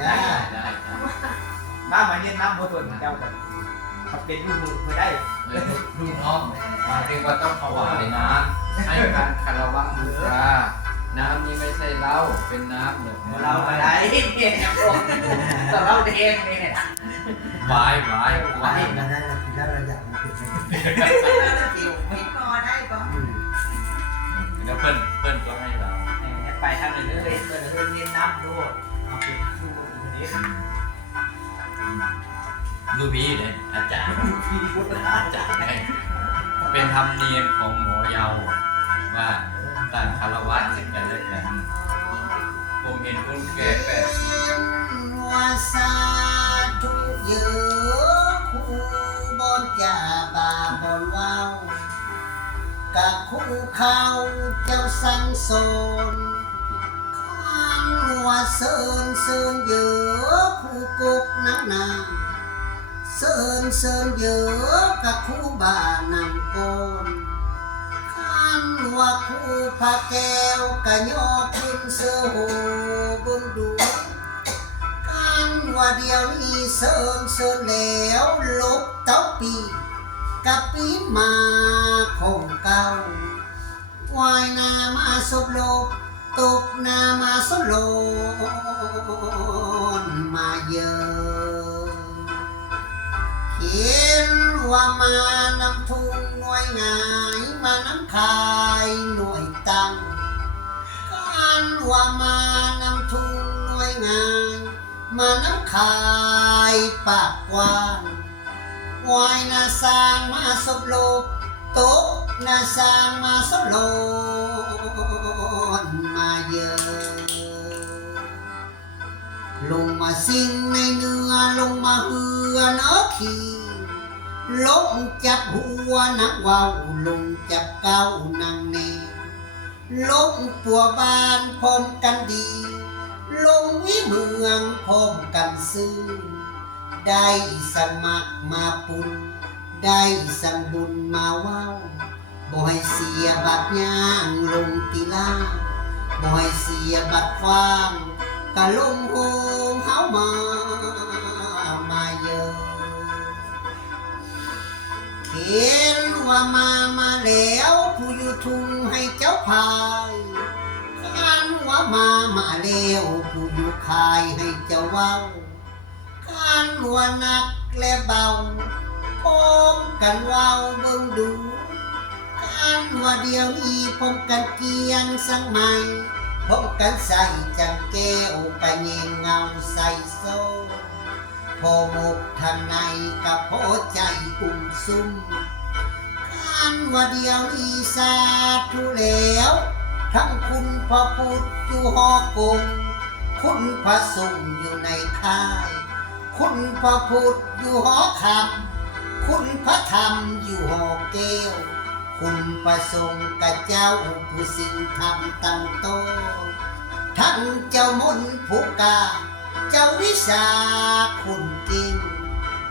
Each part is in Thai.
จ้าได้ได้มามาเรียนน้ำโบตุนเจ้ากันเขาเป็นลูกมือไม่ได้เลยลูกน้องหมายถึงว่าต้องถวายน้ำให้การคารวะบูชาน้ำนี้ไม่ใช่เหล้าเป็นน้ำหนึ่งเราอะไรเนี่ยแต่เราเองเนี่ยหวายหวายหวายมาได้แล้วกินแล้วเราอยากมาปิดไม่ไม่พอได้ปะแล้วเพิ่นเพิ่นก็ให้เราไปทางไหนเลยเปิดเรียนน้ำด้วย เอาเป็นลูบีเลยอาจารย์อาจารย์ให้เป็นธรรมเนียมของหมอเยาว่าต่างคารวะซึ่งกันและกันผมเห็นคนแก่แปดว่าสาธุเยอะคู่บนจ่าบาบนว้าวกับคู่เขาเจ้าสังโซน ว่าเซินเซินเยอะคู่กุกนังนาเซินเซินเยอะกับคู่บ้านนางกนขันว่าคู่พระแก้วกะยอขึ้นเสือโหูบนดูกันว่าเดียวนี้เสิร์นเสิร์นแล้วลบเต้าปีกะปีมาคงเก่าวายนามาสบลก ตกนามาสโลนมาเยอะเขียนว่ามานำทุงหน่วยงายมา นาสางมาสโลนมาเยอะลงมาสิ่งในเนื้อลงมาเหือเนาะขี่ลงจับหัวนักว้าวลงจับเก้านางเนลงปัวบ้านพร้อมกันดี ลงวิเมืองพร้อมกันซื้อ ได้สมัครมาปุ่นได้สังบุญมาว้า บ่ให้เสียบัตรย่างลงกีฬาบ่ให้เสียบัตรควางกะลงโฮมเฮามา มาเยอะเขียนว่ามามาแล้วผู้อยู่ทุ่งให้เจ้าพายขันว่ามามาแล้วผู้อยู่คายให้เจ้าเว้าขันว่านักและเบาพร้อมกันเว้าเบิ่งดู ขันว่าเดียวนี้พร้อมกันเกียงสังใหม่พบกันใส่จังแก้วกะเงเงาใส่โซ่พอหมกทางในกับพอใจอุ่มซุ่มข้านว่าเดียวอีสาธุแล้วทั้งคุณพระพุทธอยู่หอกง คุณพระสงฆ์อยู่ในค่าย คุณพระพุทธอยู่หอคำคุณพระธรรมอยู่หอแก้ว คุณประสงค์กับเจ้าผู้สิ่งทำตั้งโต ทั้งเจ้ามนผู้กา เจ้าวิชาคุณก่ง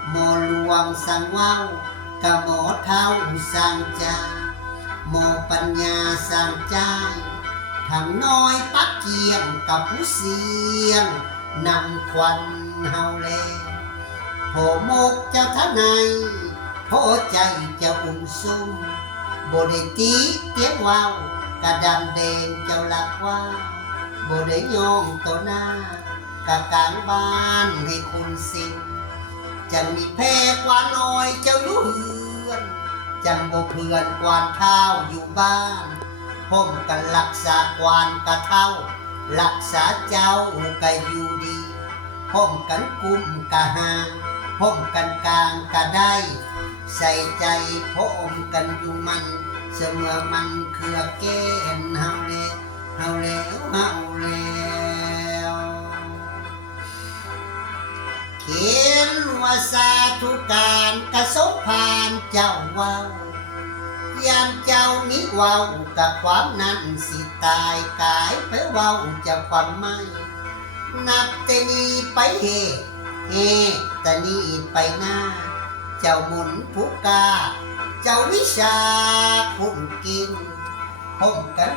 หมอหลวงสังเว้ากับหมอเท้าสร้างจาหมอปัญญาสร้างใจทั้งน้อยปักเกียงกับผู้เสียงนำควันเฮาแลโพมกเจ้าทนายโพใจเจ้าอุ่มซุ่ม บได้ตีเตียงวาวกระดำแดงเจ้าหลักว่าบได้ยองตัวหน้ากะกลางบ้านให้คุณสิ่งจังมีแพ้กว่าน้อยเจ้าอยู่เฮือน จังบ่เพื่อนกวานเท้าอยู่บ้านพ่มกันรักษากวานกะเท่ารักษาเจ้ากะอยู่ดีพ้มกันกุมกะหางพ้มกันกลางกะได้ ใส่ใจพ้อมกันอยู่มัน เสมอมันเครือแก้นเฮาแล้วเฮาแล้วเฮาแล้วเขียนว่าสาธุการกระสบผ่านเจ้าว้ายามเจ้านี้ว้ากับความนั้นสิตายกายไปว้าเจะความไม่นับแต่นี้ไปเฮเฮแต่นี้ไปหน้า จ้ามุนผู้กา เจ้าวิชาคุณกินผมกัน